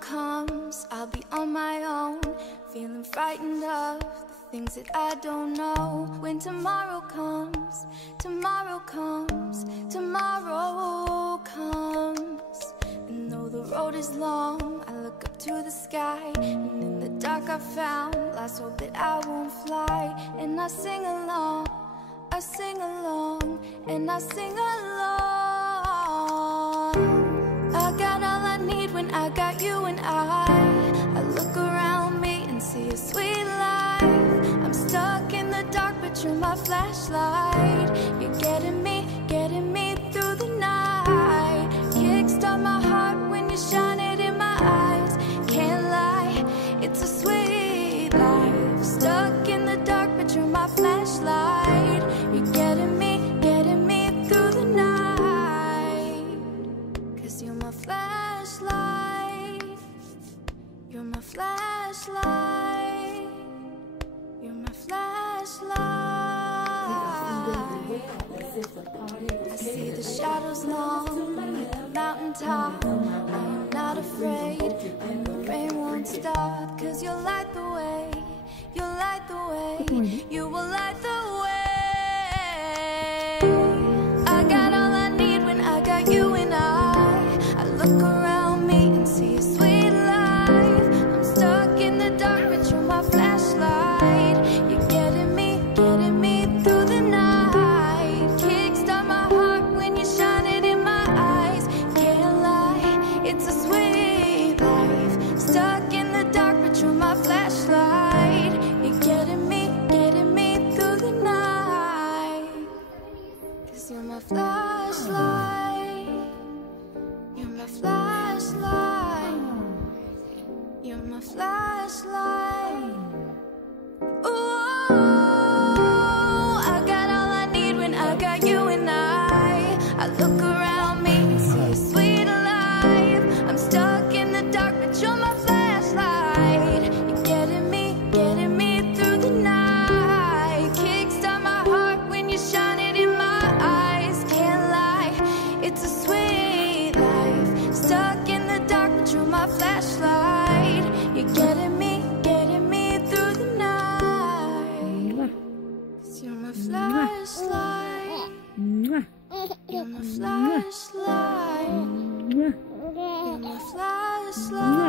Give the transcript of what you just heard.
comes, I'll be on my own, feeling frightened of the things that I don't know. When tomorrow comes, tomorrow comes, tomorrow comes. And though the road is long, I look up to the sky, and in the dark I found last hope that I won't fly. And I sing along, I sing along, and I sing along. I got all I need when I got you and I look around me and see a sweet life. I'm stuck in the dark, but you're my flashlight. You're getting me through the night. Kickstart my heart when you shine it in my eyes. Can't lie, it's a sweet life. Stuck in the dark, but you're my flashlight. You're getting me through the night. 'Cause you're my flashlight. You're my flashlight. You're my flashlight. I see the shadows long at the mountaintop. I am not afraid when the rain won't stop. 'Cause you'll light the way. You'll light the way. You will light the way. I got all I need when I got you and I look around me and see a sweet life. I'm stuck in the dark, but you're my flashlight. You're getting me through the night. Kickstart my heart when you shine it in my eyes. Can't lie, it's a sweet life. Stuck in the dark, but you're my flashlight. You're getting me through the night. 'Cause you're my flashlight. You're my flashlight. You're my flashlight. Ooh, I got all I need when I got you and I look around me and see a sweet life. I'm stuck in the dark, but you're my flashlight. You're getting me through the night. Kickstart my heart when you shine it in my eyes. Can't lie, it's a sweet life. Stuck in the dark, but you're my flashlight. You're getting me through the night. 'Cause you're my flashlight. You're my flashlight. You're my flashlight.